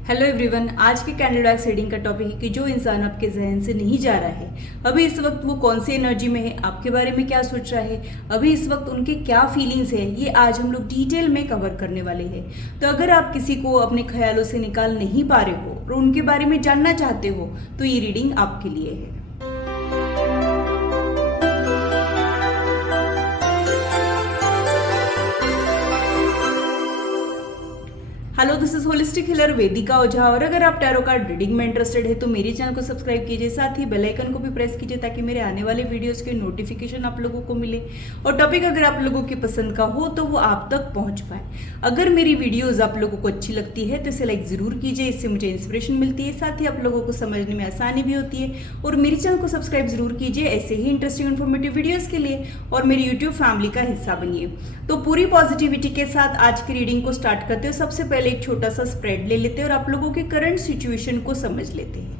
Hello everyone, आज के candle wax reading का टॉपिक है कि जो इंसान आपके जहन से नहीं जा रहा है, अभी इस वक्त वो कौन सी एनर्जी में है, आपके बारे में क्या सोच रहा है, अभी इस वक्त उनके क्या फीलिंग्स है, ये आज हम लोग डिटेल में कवर करने वाले हैं। तो अगर आप किसी को अपने ख्यालों से निकाल नहीं पा रहे हो और उनके बारे में जानना चाहते हो तो ये रीडिंग आपके लिए है। Hello, this is holistic healer Vedika Ojha. और अगर आप टैरो कार्ड रीडिंग में इंटरेस्टेड है तो मेरे चैनल को सब्सक्राइब कीजिए, साथ ही बेल आइकन को भी प्रेस कीजिए ताकि मेरे आने वाले वीडियोस के नोटिफिकेशन आप लोगों को मिले और टॉपिक अगर आप लोगों की पसंद का हो तो वो आप तक पहुंच पाए। अगर मेरी वीडियोज आप लोगों को अच्छी लगती है तो इसे लाइक जरूर कीजिए, इससे मुझे इंस्पिरेशन मिलती है, साथ ही आप लोगों को समझने में आसानी भी होती है। और मेरे चैनल को सब्सक्राइब जरूर कीजिए ऐसे ही इंटरेस्टिंग इन्फॉर्मेटिव वीडियोज के लिए और मेरी यूट्यूब फैमिली का हिस्सा बनिए। तो पूरी पॉजिटिविटी के साथ आज की रीडिंग को स्टार्ट करते हो। सबसे पहले एक छोटा सा स्प्रेड ले लेते हैं और आप लोगों के करंट सिचुएशन को समझ लेते हैं।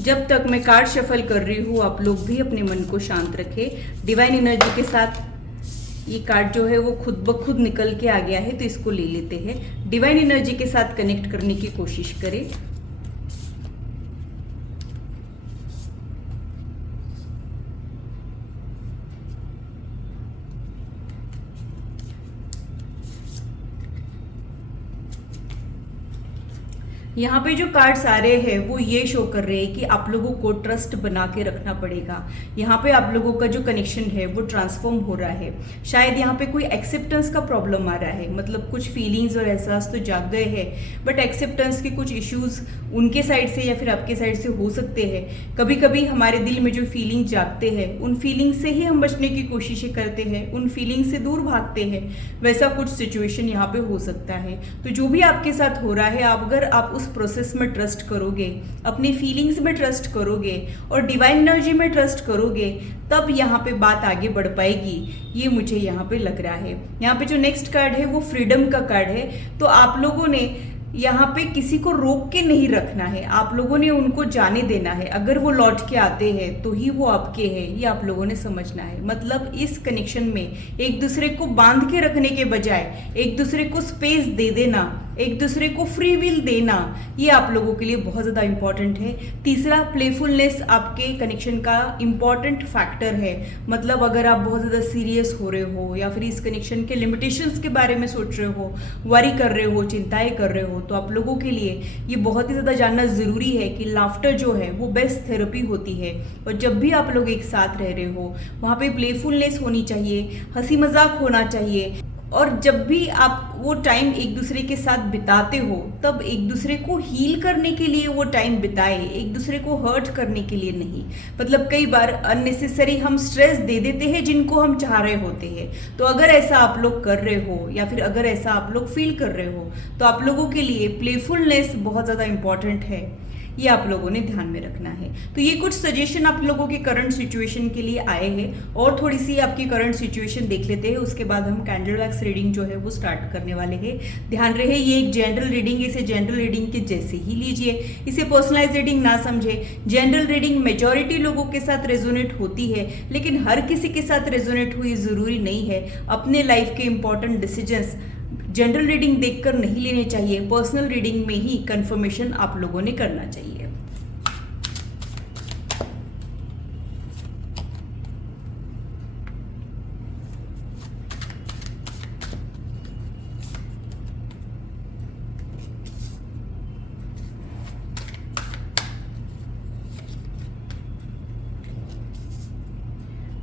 जब तक मैं कार्ड शफल कर रही हूँ आप लोग भी अपने मन को शांत रखें। डिवाइन एनर्जी के साथ ये कार्ड जो है वो खुद ब खुद निकल के आ गया है तो इसको ले लेते हैं। डिवाइन एनर्जी के साथ कनेक्ट करने की कोशिश करें। यहाँ पे जो कार्ड्स आ रहे हैं वो ये शो कर रहे हैं कि आप लोगों को ट्रस्ट बना के रखना पड़ेगा। यहाँ पे आप लोगों का जो कनेक्शन है वो ट्रांसफॉर्म हो रहा है। शायद यहाँ पे कोई एक्सेप्टेंस का प्रॉब्लम आ रहा है, मतलब कुछ फीलिंग्स और एहसास तो जाग गए हैं बट एक्सेप्टेंस के कुछ इश्यूज उनके साइड से या फिर आपके साइड से हो सकते हैं। कभी कभी हमारे दिल में जो फीलिंग जागते हैं उन फीलिंग से ही हम बचने की कोशिशें करते हैं, उन फीलिंग से दूर भागते हैं। वैसा कुछ सिचुएशन यहाँ पे हो सकता है। तो जो भी आपके साथ हो रहा है, अगर आप उस प्रोसेस में ट्रस्ट करोगे, अपनी फीलिंग्स में ट्रस्ट करोगे और डिवाइन एनर्जी में ट्रस्ट करोगे, तब यहाँ पे बात आगे बढ़ पाएगी। ये मुझे यहाँ पे लग रहा है। यहाँ पे जो नेक्स्ट कार्ड है वो फ्रीडम का कार्ड है। तो आप लोगों ने यहाँ पे किसी को रोक के नहीं रखना है, आप लोगों ने उनको जाने देना है। अगर वो लौट के आते हैं तो ही वो आपके हैं, ये आप लोगों ने समझना है। मतलब इस कनेक्शन में एक दूसरे को बांध के रखने के बजाय एक दूसरे को स्पेस दे देना, एक दूसरे को फ्री विल देना, ये आप लोगों के लिए बहुत ज़्यादा इंपॉर्टेंट है। तीसरा, प्लेफुलनेस आपके कनेक्शन का इंपॉर्टेंट फैक्टर है। मतलब अगर आप बहुत ज़्यादा सीरियस हो रहे हो या फिर इस कनेक्शन के लिमिटेशंस के बारे में सोच रहे हो, वरी कर रहे हो, चिंताएं कर रहे हो, तो आप लोगों के लिए ये बहुत ही ज़्यादा जानना ज़रूरी है कि लाफ्टर जो है वो बेस्ट थेरेपी होती है। और जब भी आप लोग एक साथ रह रहे हो वहाँ पे प्लेफुलनेस होनी चाहिए, हंसी मजाक होना चाहिए। और जब भी आप वो टाइम एक दूसरे के साथ बिताते हो तब एक दूसरे को हील करने के लिए वो टाइम बिताए, एक दूसरे को हर्ट करने के लिए नहीं। मतलब कई बार अननेसेसरी हम स्ट्रेस दे देते हैं जिनको हम चाह रहे होते हैं। तो अगर ऐसा आप लोग कर रहे हो या फिर अगर ऐसा आप लोग फील कर रहे हो तो आप लोगों के लिए प्लेफुलनेस बहुत ज़्यादा इंपॉर्टेंट है, ये आप लोगों ने ध्यान में रखना है। तो ये कुछ सजेशन आप लोगों के करंट सिचुएशन के लिए आए हैं और थोड़ी सी आपकी करंट सिचुएशन देख लेते हैं, उसके बाद हम कैंडल वैक्स रीडिंग जो है वो स्टार्ट करने वाले हैं। ध्यान रहे ये एक जनरल रीडिंग, इसे जनरल रीडिंग के जैसे ही लीजिए, इसे पर्सनलाइज रीडिंग ना समझे। जनरल रीडिंग मेजॉरिटी लोगों के साथ रेजोनेट होती है लेकिन हर किसी के साथ रेजोनेट हुई ज़रूरी नहीं है। अपने लाइफ के इंपॉर्टेंट डिसीजंस जनरल रीडिंग देखकर नहीं लेने चाहिए, पर्सनल रीडिंग में ही कंफर्मेशन आप लोगों ने करना चाहिए।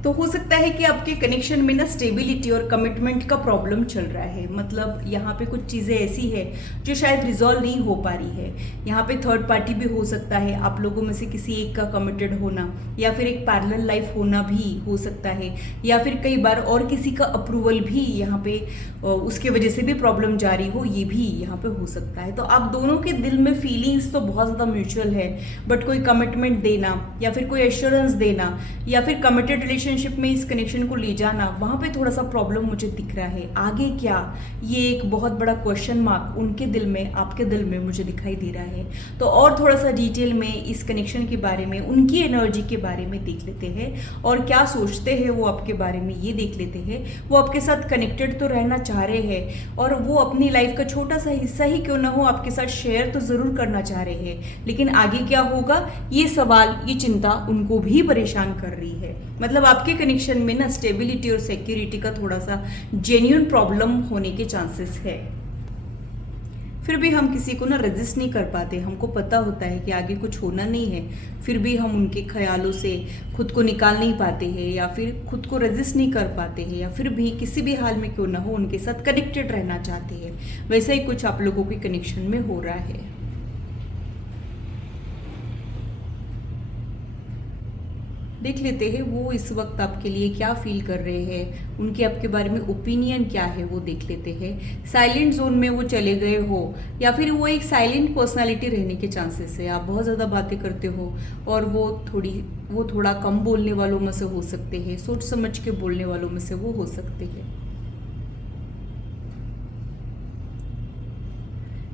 तो हो सकता है कि आपके कनेक्शन में ना स्टेबिलिटी और कमिटमेंट का प्रॉब्लम चल रहा है। मतलब यहाँ पे कुछ चीज़ें ऐसी है जो शायद रिजॉल्व नहीं हो पा रही है। यहाँ पे थर्ड पार्टी भी हो सकता है, आप लोगों में से किसी एक का कमिटेड होना या फिर एक पैरेलल लाइफ होना भी हो सकता है, या फिर कई बार और किसी का अप्रूवल भी यहाँ पे उसके वजह से भी प्रॉब्लम जारी हो, ये भी यहाँ पे हो सकता है। तो आप दोनों के दिल में फीलिंग्स तो बहुत ज़्यादा म्यूचुअल है बट कोई कमिटमेंट देना या फिर कोई एश्योरेंस देना या फिर कमिटेड रिलेशन रिलेशनशिप में इस कनेक्शन को ले जाना, वहाँ पे थोड़ा सा प्रॉब्लम मुझे दिख रहा है। आगे क्या, ये एक बहुत बड़ा क्वेश्चन मार्क उनके दिल में, आपके दिल में मुझे दिखाई दे रहा है। तो और थोड़ा सा डिटेल में इस कनेक्शन के बारे में, उनकी एनर्जी के बारे में देख लेते हैं और क्या सोचते हैं वो आपके बारे में, ये देख लेते हैं। वो आपके साथ कनेक्टेड तो रहना चाह रहे हैं और वो अपनी लाइफ का छोटा सा हिस्सा ही क्यों ना हो आपके साथ शेयर तो ज़रूर करना चाह रहे हैं, लेकिन आगे क्या होगा ये सवाल, ये चिंता उनको भी परेशान कर रही है। मतलब आपके कनेक्शन में ना स्टेबिलिटी और सिक्योरिटी का थोड़ा सा जेन्युइन प्रॉब्लम होने के चांसेस है। फिर भी हम किसी को ना रेजिस्ट नहीं कर पाते। हमको पता होता है कि आगे कुछ होना नहीं है, फिर भी हम उनके ख्यालों से खुद को निकाल नहीं पाते हैं या फिर खुद को रेजिस्ट नहीं कर पाते हैं, या फिर भी किसी भी हाल में क्यों ना हो उनके साथ कनेक्टेड रहना चाहते हैं। वैसा ही कुछ आप लोगों के कनेक्शन में हो रहा है। देख लेते हैं वो इस वक्त आपके लिए क्या फील कर रहे हैं, उनके आपके बारे में ओपिनियन क्या है वो देख लेते हैं। साइलेंट जोन में वो चले गए हो या फिर वो एक साइलेंट पर्सनालिटी रहने के चांसेस है। आप बहुत ज़्यादा बातें करते हो और वो थोड़ा कम बोलने वालों में से हो सकते हैं, सोच समझ के बोलने वालों में से वो हो सकते हैं।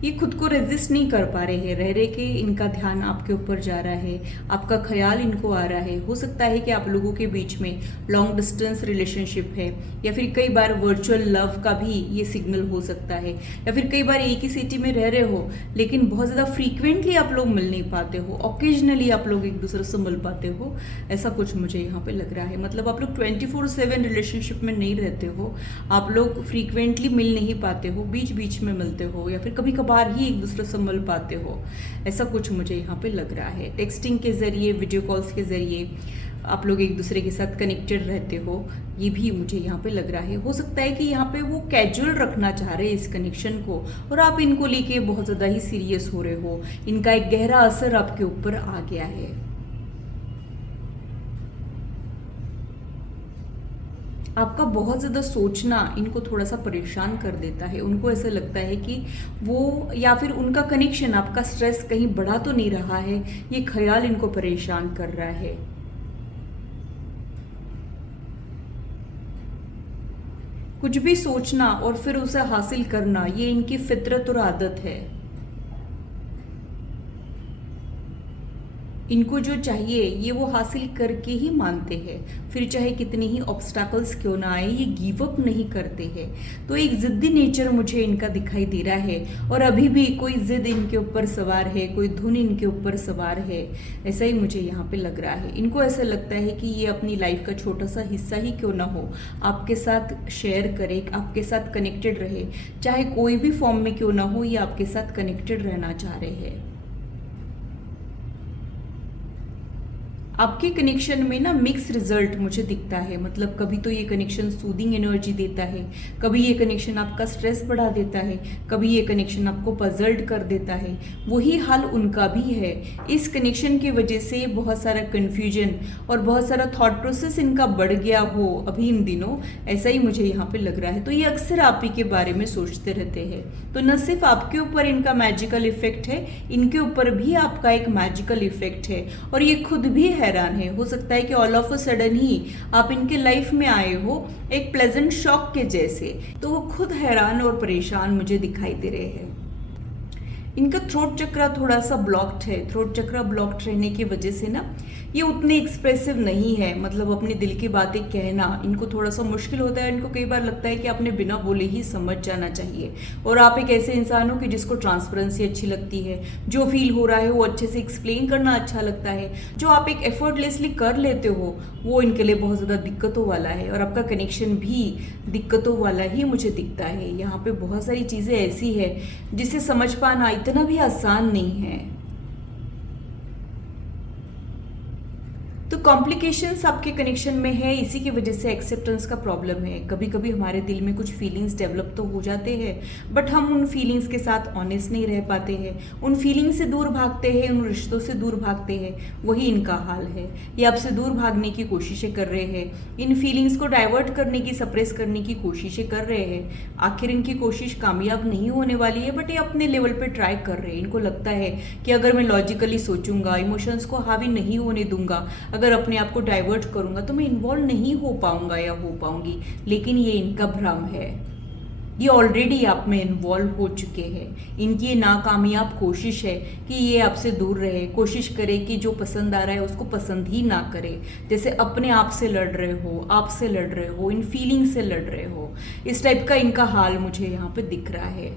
ये खुद को रेजिस्ट नहीं कर पा रहे हैं, रह रहे के इनका ध्यान आपके ऊपर जा रहा है, आपका ख्याल इनको आ रहा है। हो सकता है कि आप लोगों के बीच में लॉन्ग डिस्टेंस रिलेशनशिप है या फिर कई बार वर्चुअल लव का भी ये सिग्नल हो सकता है, या फिर कई बार एक ही सिटी में रह रहे हो लेकिन बहुत ज़्यादा फ्रीक्वेंटली आप लोग मिल नहीं पाते हो, ओकेजनली आप लोग एक दूसरे से मिल पाते हो, ऐसा कुछ मुझे यहाँ पे लग रहा है। मतलब आप लोग 24/7 रिलेशनशिप में नहीं रहते हो, आप लोग फ्रीक्वेंटली मिल नहीं पाते हो, बीच बीच में मिलते हो या फिर कभी कभार ही एक दूसरे से मिल पाते हो, ऐसा कुछ मुझे यहाँ पे लग रहा है। टेक्सटिंग के जरिए, वीडियो कॉल्स के जरिए आप लोग एक दूसरे के साथ कनेक्टेड रहते हो, ये भी मुझे यहाँ पे लग रहा है। हो सकता है कि यहाँ पे वो कैजुअल रखना चाह रहे हैं इस कनेक्शन को और आप इनको लेके बहुत ज़्यादा ही सीरियस हो रहे हो, इनका एक गहरा असर आपके ऊपर आ गया है। आपका बहुत ज़्यादा सोचना इनको थोड़ा सा परेशान कर देता है। उनको ऐसा लगता है कि वो या फिर उनका कनेक्शन आपका स्ट्रेस कहीं बढ़ा तो नहीं रहा है, ये ख्याल इनको परेशान कर रहा है। कुछ भी सोचना और फिर उसे हासिल करना, ये इनकी फितरत और आदत है। इनको जो चाहिए ये वो हासिल करके ही मानते हैं, फिर चाहे कितनी ही ऑब्स्टैकल्स क्यों ना आए, ये गिव अप नहीं करते हैं। तो एक ज़िद्दी नेचर मुझे इनका दिखाई दे रहा है और अभी भी कोई ज़िद इनके ऊपर सवार है, कोई धुन इनके ऊपर सवार है, ऐसा ही मुझे यहाँ पे लग रहा है। इनको ऐसा लगता है कि ये अपनी लाइफ का छोटा सा हिस्सा ही क्यों ना हो आपके साथ शेयर करे, आपके साथ कनेक्टेड रहे, चाहे कोई भी फॉर्म में क्यों ना हो, ये आपके साथ कनेक्टेड रहना चाह रहे हैं। आपके कनेक्शन में ना मिक्स रिजल्ट मुझे दिखता है। मतलब कभी तो ये कनेक्शन सूदिंग एनर्जी देता है, कभी ये कनेक्शन आपका स्ट्रेस बढ़ा देता है, कभी ये कनेक्शन आपको पजल्ड कर देता है। वही हाल उनका भी है। इस कनेक्शन की वजह से बहुत सारा कन्फ्यूजन और बहुत सारा थॉट प्रोसेस इनका बढ़ गया हो अभी इन दिनों, ऐसा ही मुझे यहाँ पे लग रहा है। तो ये अक्सर आप ही के बारे में सोचते रहते हैं। तो न सिर्फ आपके ऊपर इनका मैजिकल इफेक्ट है, इनके ऊपर भी आपका एक मैजिकल इफेक्ट है और ये खुद भी हैरान है। हो सकता है कि ऑल ऑफ अ सडन ही आप इनके लाइफ में आए हो एक प्लेजेंट शॉक के जैसे, तो वो खुद हैरान और परेशान मुझे दिखाई दे रहे हैं। इनका थ्रोट चक्रा थोड़ा सा ब्लॉक्ड है। थ्रोट चक्रा ब्लॉक्ड रहने की वजह से ना ये उतने एक्सप्रेसिव नहीं है। मतलब अपने दिल की बातें कहना इनको थोड़ा सा मुश्किल होता है। इनको कई बार लगता है कि आपने बिना बोले ही समझ जाना चाहिए, और आप एक ऐसे इंसान हो कि जिसको ट्रांसपेरेंसी अच्छी लगती है, जो फील हो रहा है वो अच्छे से एक्सप्लेन करना अच्छा लगता है, जो आप एक एफर्टलेसली कर लेते हो वो इनके लिए बहुत ज़्यादा दिक्कतों वाला है। और आपका कनेक्शन भी दिक्कतों वाला ही मुझे दिखता है। यहाँ पे बहुत सारी चीज़ें ऐसी है जिसे समझ पाना इतना भी आसान नहीं है। तो कॉम्प्लिकेशंस आपके कनेक्शन में है, इसी की वजह से एक्सेप्टेंस का प्रॉब्लम है। कभी कभी हमारे दिल में कुछ फीलिंग्स डेवलप तो हो जाते हैं, बट हम उन फीलिंग्स के साथ ऑनेस्ट नहीं रह पाते हैं, उन फीलिंग्स से दूर भागते हैं, उन रिश्तों से दूर भागते हैं। वही इनका हाल है। ये आपसे दूर भागने की कोशिशें कर रहे हैं, इन फीलिंग्स को डाइवर्ट करने की, सप्रेस करने की कोशिशें कर रहे हैं। आखिर इनकी कोशिश कामयाब नहीं होने वाली है, बट ये अपने लेवल पे ट्राई कर रहे हैं। इनको लगता है कि अगर मैं लॉजिकली सोचूंगा, इमोशंस को हावी नहीं होने दूंगा, अगर अगर अपने आप को डाइवर्ट करूँगा तो मैं इन्वॉल्व नहीं हो पाऊँगा या हो पाऊँगी, लेकिन ये इनका भ्रम है। ये ऑलरेडी आप में इन्वॉल्व हो चुके हैं। इनकी ये नाकामयाब कोशिश है कि ये आपसे दूर रहे, कोशिश करे कि जो पसंद आ रहा है उसको पसंद ही ना करे। जैसे अपने आप से लड़ रहे हो, आपसे लड़ रहे हो, इन फीलिंग से लड़ रहे हो, इस टाइप का इनका हाल मुझे यहाँ पे दिख रहा है।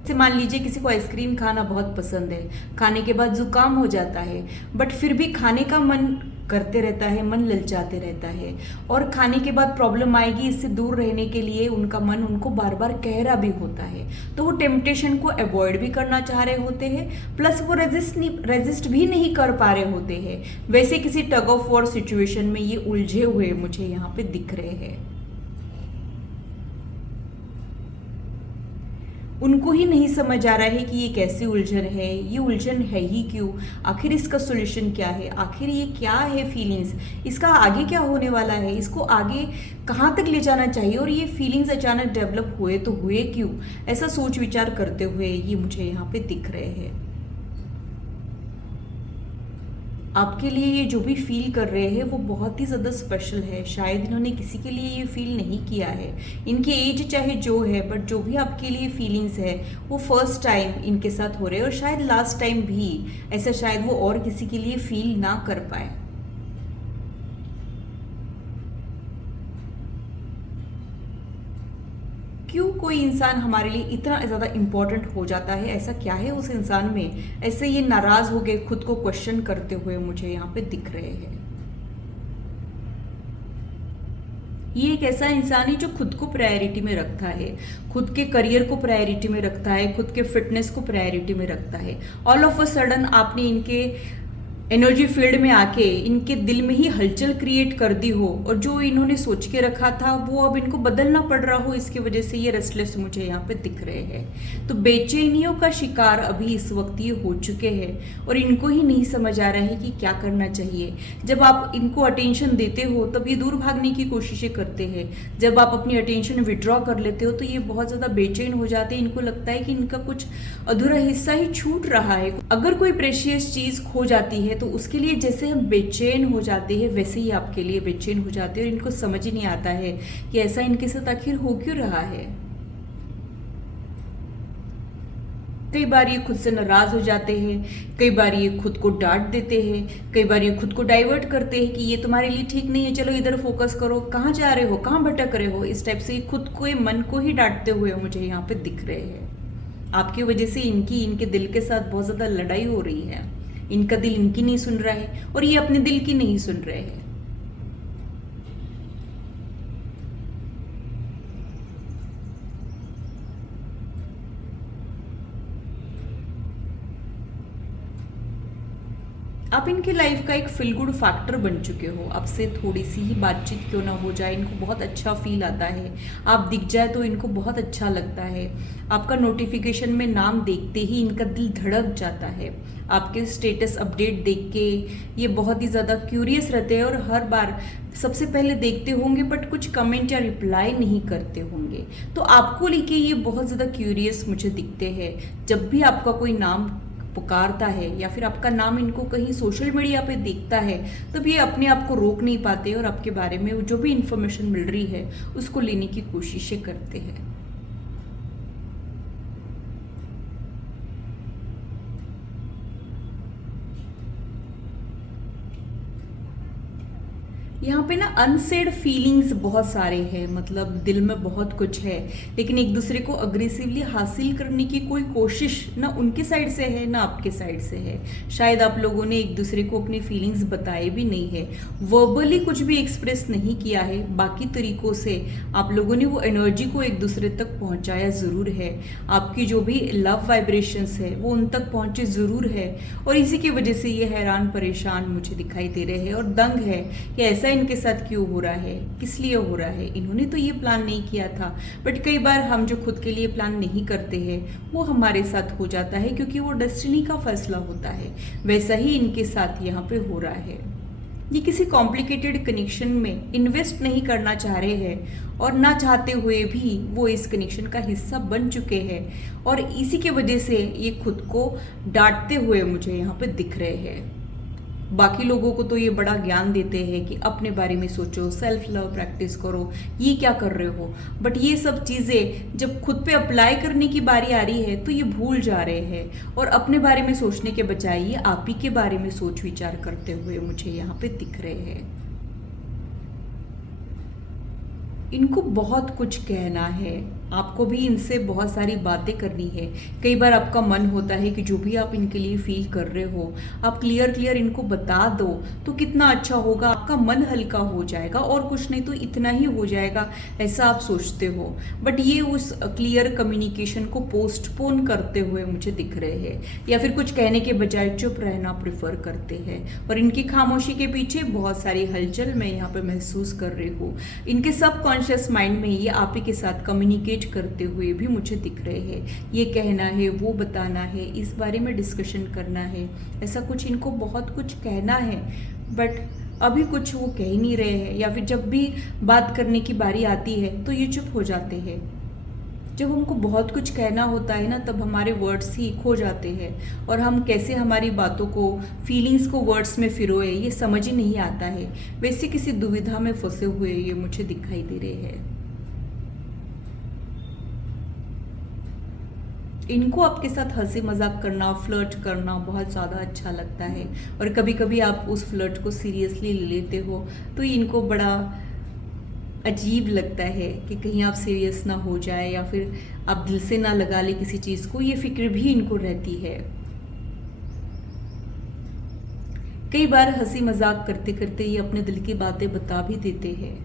जैसे मान लीजिए किसी को आइसक्रीम खाना बहुत पसंद है, खाने के बाद जुकाम हो जाता है, बट फिर भी खाने का मन करते रहता है, मन ललचाते रहता है, और खाने के बाद प्रॉब्लम आएगी, इससे दूर रहने के लिए उनका मन उनको बार बार कह रहा भी होता है। तो वो टेम्पटेशन को अवॉइड भी करना चाह रहे होते हैं, प्लस वो रेजिस्ट भी नहीं कर पा रहे होते हैं। वैसे किसी टग ऑफ वॉर सिचुएशन में ये उलझे हुए मुझे यहाँ पे दिख रहे हैं। उनको ही नहीं समझ आ रहा है कि ये कैसी उलझन है, ये उलझन है ही क्यों, आखिर इसका सॉल्यूशन क्या है, आखिर ये क्या है फीलिंग्स, इसका आगे क्या होने वाला है, इसको आगे कहाँ तक ले जाना चाहिए, और ये फीलिंग्स अचानक डेवलप हुए तो हुए क्यों, ऐसा सोच विचार करते हुए ये मुझे यहाँ पे दिख रहे हैं। आपके लिए ये जो भी फील कर रहे हैं वो बहुत ही ज़्यादा स्पेशल है। शायद इन्होंने किसी के लिए ये फील नहीं किया है। इनकी एज चाहे जो है, बट जो भी आपके लिए फीलिंग्स है वो फर्स्ट टाइम इनके साथ हो रहे हैं, और शायद लास्ट टाइम भी ऐसा शायद वो और किसी के लिए फील ना कर पाए। क्यों कोई इंसान हमारे लिए इतना ज़्यादा इम्पोर्टेंट हो जाता है, ऐसा क्या है उस इंसान में, ऐसे ये नाराज़ हो गए खुद को क्वेश्चन करते हुए मुझे यहाँ पे दिख रहे हैं। ये एक ऐसा इंसान है जो खुद को प्रायोरिटी में रखता है, खुद के करियर को प्रायोरिटी में रखता है, खुद के फिटनेस को प्रायोरिटी में रखता है। ऑल ऑफ अ सडन आपने इनके एनर्जी फील्ड में आके इनके दिल में ही हलचल क्रिएट कर दी हो, और जो इन्होंने सोच के रखा था वो अब इनको बदलना पड़ रहा हो, इसकी वजह से ये रेस्टलेस मुझे यहाँ पे दिख रहे हैं। तो बेचैनियों का शिकार अभी इस वक्त ये हो चुके हैं, और इनको ही नहीं समझ आ रहा है कि क्या करना चाहिए। जब आप इनको अटेंशन देते हो तब ये दूर भागने की कोशिशें करते हैं, जब आप अपनी अटेंशन विड्रॉ कर लेते हो तो ये बहुत ज़्यादा बेचैन हो जाते हैं। इनको लगता है कि इनका कुछ अधूरा हिस्सा ही छूट रहा है। अगर कोई प्रेशियस चीज़ खो जाती है तो उसके लिए जैसे हम बेचैन हो जाते हैं, वैसे ही आपके लिए बेचैन हो जाते हैं, और इनको समझ ही नहीं आता है कि ऐसा इनके साथ आखिर हो क्यों रहा है। कई बार ये खुद से नाराज हो जाते हैं, कई बार ये खुद को डांट देते हैं, कई बार ये खुद को डाइवर्ट करते हैं कि ये तुम्हारे लिए ठीक नहीं है, चलो इधर फोकस करो, कहाँ जा रहे हो, कहाँ भटक रहे हो। इस टाइप से खुद को, मन को ही डांटते हुए मुझे यहाँ पे दिख रहे हैं। आपकी वजह से इनके दिल के साथ बहुत ज़्यादा लड़ाई हो रही है। इनका दिल इनकी नहीं सुन रहा है, और ये अपने दिल की नहीं सुन रहे हैं। आप इनकी लाइफ का एक फील गुड फैक्टर बन चुके हो। आपसे थोड़ी सी ही बातचीत क्यों ना हो जाए, इनको बहुत अच्छा फील आता है। आप दिख जाए तो इनको बहुत अच्छा लगता है। आपका नोटिफिकेशन में नाम देखते ही इनका दिल धड़क जाता है। आपके स्टेटस अपडेट देख के ये बहुत ही ज़्यादा क्यूरियस रहते हैं, और हर बार सबसे पहले देखते होंगे, बट कुछ कमेंट या रिप्लाई नहीं करते होंगे। तो आपको लेके ये बहुत ज़्यादा क्यूरियस मुझे दिखते हैं। जब भी आपका कोई नाम पुकारता है या फिर आपका नाम इनको कहीं सोशल मीडिया पे दिखता है, तब ये अपने आप को रोक नहीं पाते, और आपके बारे में जो भी इंफॉर्मेशन मिल रही है उसको लेने की कोशिशें करते हैं। यहाँ पे ना अनसेड फीलिंग्स बहुत सारे हैं, मतलब दिल में बहुत कुछ है, लेकिन एक दूसरे को अग्रेसिवली हासिल करने की कोई कोशिश ना उनके साइड से है ना आपके साइड से है। शायद आप लोगों ने एक दूसरे को अपनी फीलिंग्स बताए भी नहीं है, वर्बली कुछ भी एक्सप्रेस नहीं किया है, बाकी तरीकों से आप लोगों ने वो एनर्जी को एक दूसरे तक पहुँचाया ज़रूर है। आपकी जो भी लव वाइब्रेशंस है वो उन तक पहुँचे ज़रूर है, और इसी की वजह से ये हैरान परेशान मुझे दिखाई दे रहे हैं, और दंग है कि ऐसा इनके साथ क्यों हो रहा है, किस लिए हो रहा है। इन्होंने तो ये प्लान नहीं किया था, बट कई बार हम जो खुद के लिए प्लान नहीं करते हैं वो हमारे साथ हो जाता है, क्योंकि वो डेस्टिनी का फैसला होता है। वैसा ही इनके साथ यहाँ पे हो रहा है। ये किसी कॉम्प्लिकेटेड कनेक्शन में इन्वेस्ट नहीं करना चाह रहे हैं, और ना चाहते हुए भी वो इस कनेक्शन का हिस्सा बन चुके हैं, और इसी की वजह से ये खुद को डांटते हुए मुझे यहाँ पे दिख रहे हैं। बाकी लोगों को तो ये बड़ा ज्ञान देते हैं कि अपने बारे में सोचो, सेल्फ लव प्रैक्टिस करो, ये क्या कर रहे हो, बट ये सब चीज़ें जब खुद पे अप्लाई करने की बारी आ रही है तो ये भूल जा रहे हैं और अपने बारे में सोचने के बजाय ये आप ही के बारे में सोच विचार करते हुए मुझे यहाँ पे दिख रहे हैं। इनको बहुत कुछ कहना है, आपको भी इनसे बहुत सारी बातें करनी है। कई बार आपका मन होता है कि जो भी आप इनके लिए फील कर रहे हो आप क्लियर इनको बता दो तो कितना अच्छा होगा, आपका मन हल्का हो जाएगा और कुछ नहीं तो इतना ही हो जाएगा, ऐसा आप सोचते हो। बट ये उस क्लियर कम्युनिकेशन को पोस्टपोन करते हुए मुझे दिख रहे हैं या फिर कुछ कहने के बजाय चुप रहना प्रेफर करते हैं और इनकी खामोशी के पीछे बहुत सारी हलचल मैं यहाँ पे महसूस कर रही हूँ। इनके सबकॉन्शियस माइंड में ये आप ही के साथ कम्युनिकेट करते हुए भी मुझे दिख रहे हैं। ये कहना है, वो बताना है, इस बारे में डिस्कशन करना है, ऐसा कुछ इनको बहुत कुछ कहना है बट अभी कुछ वो कह ही नहीं रहे हैं या फिर जब भी बात करने की बारी आती है तो ये चुप हो जाते हैं। जब हमको बहुत कुछ कहना होता है ना तब हमारे वर्ड्स ही खो जाते हैं और हम कैसे हमारी बातों को, फीलिंग्स को वर्ड्स में फिरोए ये समझ ही नहीं आता है। वैसे किसी दुविधा में फंसे हुए ये मुझे दिखाई दे रहे हैं। इनको आपके साथ हंसी मजाक करना, फ्लर्ट करना बहुत ज़्यादा अच्छा लगता है और कभी कभी आप उस फ्लर्ट को सीरियसली ले लेते हो तो इनको बड़ा अजीब लगता है कि कहीं आप सीरियस ना हो जाए या फिर आप दिल से ना लगा ले किसी चीज़ को, ये फिक्र भी इनको रहती है। कई बार हंसी मजाक करते करते ये अपने दिल की बातें बता भी देते हैं।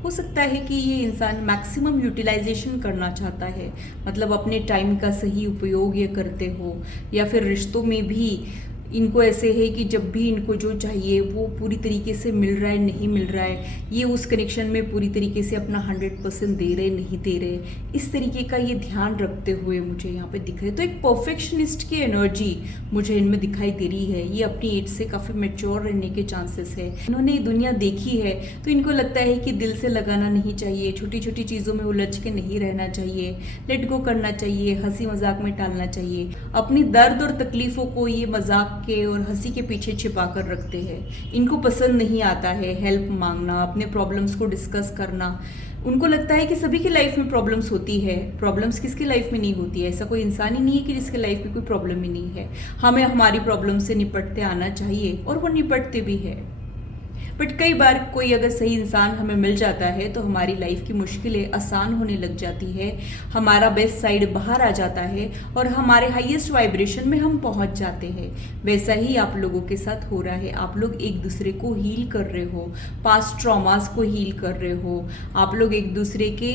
हो सकता है कि ये इंसान मैक्सिमम यूटिलाइजेशन करना चाहता है, मतलब अपने टाइम का सही उपयोग ये करते हो या फिर रिश्तों में भी इनको ऐसे है कि जब भी इनको जो चाहिए वो पूरी तरीके से मिल रहा है नहीं मिल रहा है, ये उस कनेक्शन में पूरी तरीके से अपना 100% दे रहे नहीं दे रहे, इस तरीके का ये ध्यान रखते हुए मुझे यहाँ पे दिख रहे। तो एक परफेक्शनिस्ट की एनर्जी मुझे इनमें दिखाई दे रही है। ये अपनी एज से काफ़ी मैच्योर रहने के चांसेस है। इन्होंने ये दुनिया देखी है तो इनको लगता है कि दिल से लगाना नहीं चाहिए, छोटी छोटी चीज़ों में उलझ के नहीं रहना चाहिए, लेट गो करना चाहिए, हंसी मजाक में टालना चाहिए। अपनी दर्द और तकलीफ़ों को ये मजाक के और हंसी के पीछे छिपा कर रखते हैं। इनको पसंद नहीं आता है हेल्प मांगना, अपने प्रॉब्लम्स को डिस्कस करना। उनको लगता है कि सभी की लाइफ में प्रॉब्लम्स होती है, प्रॉब्लम्स किसकी लाइफ में नहीं होती है। ऐसा कोई इंसान ही नहीं है कि जिसके लाइफ में कोई प्रॉब्लम ही नहीं है। हमें हमारी प्रॉब्लम से निपटते आना चाहिए और वो निपटते भी है। बट कई बार कोई अगर सही इंसान हमें मिल जाता है तो हमारी लाइफ की मुश्किलें आसान होने लग जाती है, हमारा बेस्ट साइड बाहर आ जाता है और हमारे हाईएस्ट वाइब्रेशन में हम पहुंच जाते हैं। वैसा ही आप लोगों के साथ हो रहा है। आप लोग एक दूसरे को हील कर रहे हो, पास्ट ट्रॉमास को हील कर रहे हो, आप लोग एक दूसरे के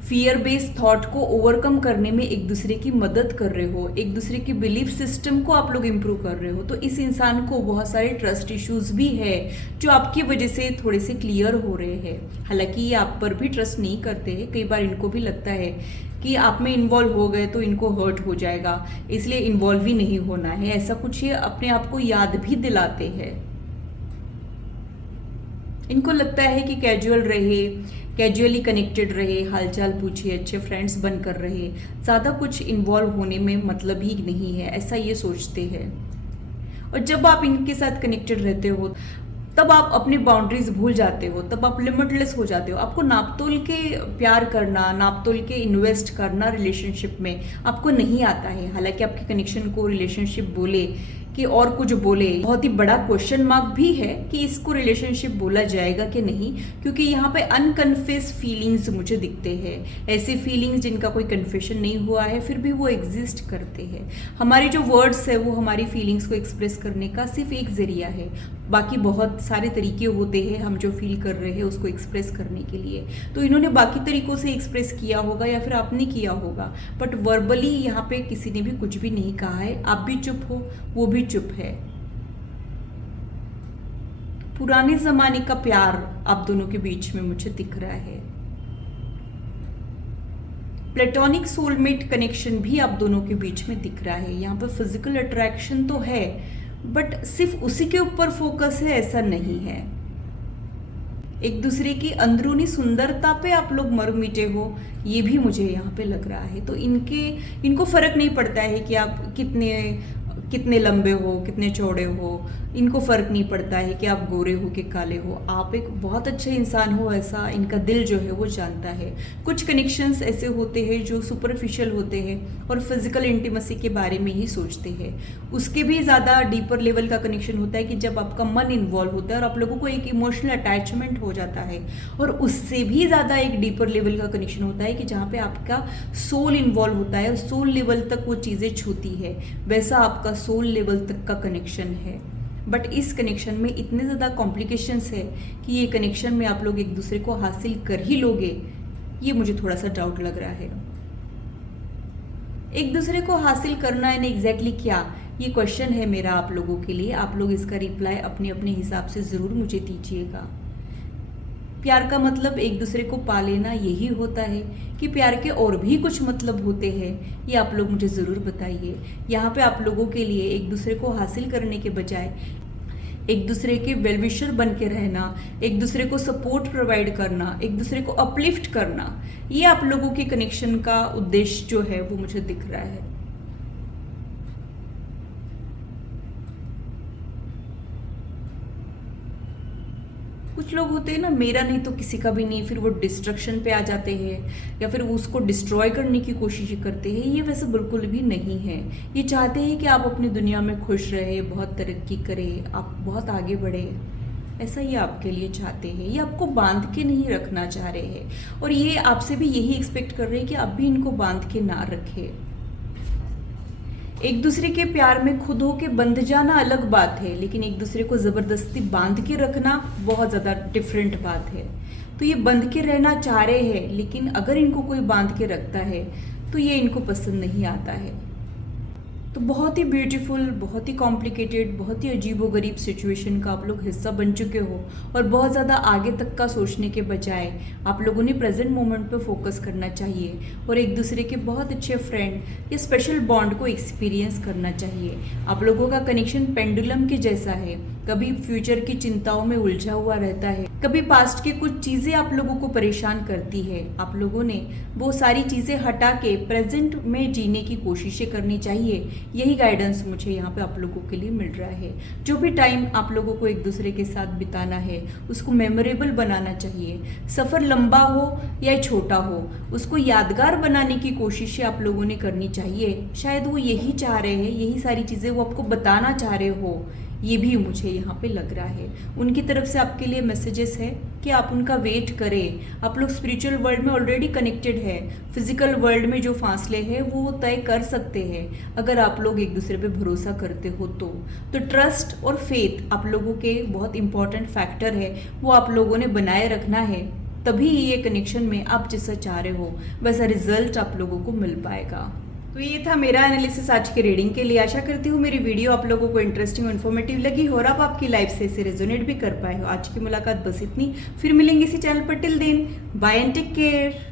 फियर बेस्ड थॉट को ओवरकम करने में एक दूसरे की मदद कर रहे हो, एक दूसरे की बिलीफ सिस्टम को आप लोग इम्प्रूव कर रहे हो। तो इस इंसान को बहुत सारे ट्रस्ट इश्यूज भी है जो आपकी वजह से थोड़े से क्लियर हो रहे हैं। हालांकि ये आप पर भी ट्रस्ट नहीं करते हैं, कई बार इनको भी लगता है कि आप में इन्वॉल्व हो गए तो इनको हर्ट हो जाएगा, इसलिए इन्वॉल्व ही नहीं होना है, ऐसा कुछ ये अपने आप को याद भी दिलाते हैं। इनको लगता है कि कैजुअल रहे, कैजुअली कनेक्टेड रहे, हालचाल पूछे, अच्छे फ्रेंड्स बनकर रहे, ज़्यादा कुछ इन्वॉल्व होने में मतलब ही नहीं है, ऐसा ये सोचते हैं। और जब आप इनके साथ कनेक्टेड रहते हो तब आप अपनी बाउंड्रीज भूल जाते हो, तब आप लिमिटलेस हो जाते हो। आपको नापतोल के प्यार करना, नापतोल के इन्वेस्ट करना रिलेशनशिप में आपको नहीं आता है। हालांकि आपके कनेक्शन को रिलेशनशिप बोले कि और कुछ बोले, बहुत ही बड़ा क्वेश्चन मार्क भी है कि इसको रिलेशनशिप बोला जाएगा कि नहीं, क्योंकि यहाँ पे अनकन्फेस फीलिंग्स मुझे दिखते हैं। ऐसे फीलिंग्स जिनका कोई कन्फेशन नहीं हुआ है फिर भी वो एग्जिस्ट करते हैं। हमारे जो वर्ड्स है वो हमारी फीलिंग्स को एक्सप्रेस करने का सिर्फ एक जरिया है, बाकी बहुत सारे तरीके होते हैं हम जो फील कर रहे हैं उसको एक्सप्रेस करने के लिए। तो इन्होंने बाकी तरीकों से एक्सप्रेस किया होगा या फिर आपने किया होगा, बट वर्बली यहाँ पे किसी ने भी कुछ भी नहीं कहा है। आप भी चुप हो, वो भी चुप है। पुराने जमाने का प्यार आप दोनों के बीच में मुझे दिख रहा है। प्लेटोनिक सोलमेट कनेक्शन भी आप दोनों के बीच में दिख रहा है। यहाँ पर फिजिकल अट्रैक्शन तो है बट सिर्फ उसी के ऊपर फोकस है ऐसा नहीं है। एक दूसरे की अंदरूनी सुंदरता पे आप लोग मर मिटे हो, ये भी मुझे यहाँ पे लग रहा है। तो इनको फर्क नहीं पड़ता है कि आप कितने लंबे हो, कितने चौड़े हो, इनको फर्क नहीं पड़ता है कि आप गोरे हो कि काले हो। आप एक बहुत अच्छे इंसान हो, ऐसा इनका दिल जो है वो जानता है। कुछ कनेक्शंस ऐसे होते हैं जो सुपरफिशियल होते हैं और फिजिकल इंटीमेसी के बारे में ही सोचते हैं। उसके भी ज़्यादा डीपर लेवल का कनेक्शन होता है कि जब आपका मन इन्वॉल्व होता है और आप लोगों को एक इमोशनल अटैचमेंट हो जाता है। और उससे भी ज़्यादा एक डीपर लेवल का कनेक्शन होता है कि जहाँ पे आपका सोल इन्वॉल्व होता है और सोल लेवल तक वो चीज़ें छूती है, वैसा आपका सोल लेवल तक का कनेक्शन है। बट इस कनेक्शन में इतने ज़्यादा कॉम्प्लिकेशंस है कि ये कनेक्शन में आप लोग एक दूसरे को हासिल कर ही लोगे, ये मुझे थोड़ा सा डाउट लग रहा है। एक दूसरे को हासिल करना है ना एग्जैक्टली क्या, ये क्वेश्चन है मेरा आप लोगों के लिए। आप लोग इसका रिप्लाई अपने अपने हिसाब से ज़रूर मुझे दीजिएगा। प्यार का मतलब एक दूसरे को पा लेना यही होता है कि प्यार के और भी कुछ मतलब होते हैं, ये आप लोग मुझे ज़रूर बताइए। यहाँ पे आप लोगों के लिए एक दूसरे को हासिल करने के बजाय एक दूसरे के वेलविशर बन के रहना, एक दूसरे को सपोर्ट प्रोवाइड करना, एक दूसरे को अपलिफ्ट करना, ये आप लोगों के कनेक्शन का उद्देश्य जो है वो मुझे दिख रहा है। कुछ लोग होते हैं ना, मेरा नहीं तो किसी का भी नहीं, फिर वो डिस्ट्रक्शन पे आ जाते हैं या फिर उसको डिस्ट्रॉय करने की कोशिश करते हैं। ये वैसे बिल्कुल भी नहीं है। ये चाहते हैं कि आप अपनी दुनिया में खुश रहे, बहुत तरक्की करें, आप बहुत आगे बढ़े, ऐसा ये आपके लिए चाहते हैं। ये आपको बांध के नहीं रखना चाह रहे हैं और ये आपसे भी यही एक्सपेक्ट कर रहे हैं कि आप भी इनको बांध के ना रखें। एक दूसरे के प्यार में खुद हो के बंध जाना अलग बात है, लेकिन एक दूसरे को ज़बरदस्ती बांध के रखना बहुत ज़्यादा डिफरेंट बात है। तो ये बंध के रहना चाह रहे हैं, लेकिन अगर इनको कोई बांध के रखता है तो ये इनको पसंद नहीं आता है। तो बहुत ही ब्यूटीफुल, बहुत ही कॉम्प्लिकेटेड, बहुत ही अजीबोगरीब सिचुएशन का आप लोग हिस्सा बन चुके हो और बहुत ज़्यादा आगे तक का सोचने के बजाय आप लोगों ने प्रेजेंट मोमेंट पे फोकस करना चाहिए और एक दूसरे के बहुत अच्छे फ्रेंड या स्पेशल बॉन्ड को एक्सपीरियंस करना चाहिए। आप लोगों का कनेक्शन पेंडुलम के जैसा है, कभी फ्यूचर की चिंताओं में उलझा हुआ रहता है, कभी पास्ट की कुछ चीज़ें आप लोगों को परेशान करती है। आप लोगों ने वो सारी चीज़ें हटा के प्रेजेंट में जीने की कोशिशें करनी चाहिए। यही गाइडेंस मुझे यहाँ पे आप लोगों के लिए मिल रहा है। जो भी टाइम आप लोगों को एक दूसरे के साथ बिताना है उसको मेमोरेबल बनाना चाहिए। सफ़र लंबा हो या छोटा हो, उसको यादगार बनाने की कोशिशें आप लोगों ने करनी चाहिए। शायद वो यही चाह रहे हैं, यही सारी चीज़ें वो आपको बताना चाह रहे हो, ये भी मुझे यहाँ पे लग रहा है। उनकी तरफ से आपके लिए मैसेजेस है कि आप उनका वेट करें। आप लोग स्पिरिचुअल वर्ल्ड में ऑलरेडी कनेक्टेड है, फिजिकल वर्ल्ड में जो फासले हैं वो तय कर सकते हैं अगर आप लोग एक दूसरे पे भरोसा करते हो तो ट्रस्ट और फेथ आप लोगों के बहुत इंपॉर्टेंट फैक्टर है, वो आप लोगों ने बनाए रखना है। तभी ये कनेक्शन में आप जैसा चाह रहे हो वैसा रिजल्ट आप लोगों को मिल पाएगा। तो ये था मेरा एनालिसिस आज की रीडिंग के लिए। आशा करती हूँ मेरी वीडियो आप लोगों को इंटरेस्टिंग और इन्फॉर्मेटिव लगी हो और आप आपकी लाइफ से इसे रेजोनेट भी कर पाए हो। आज की मुलाकात बस इतनी, फिर मिलेंगे इसी चैनल पर। Till then bye and take care.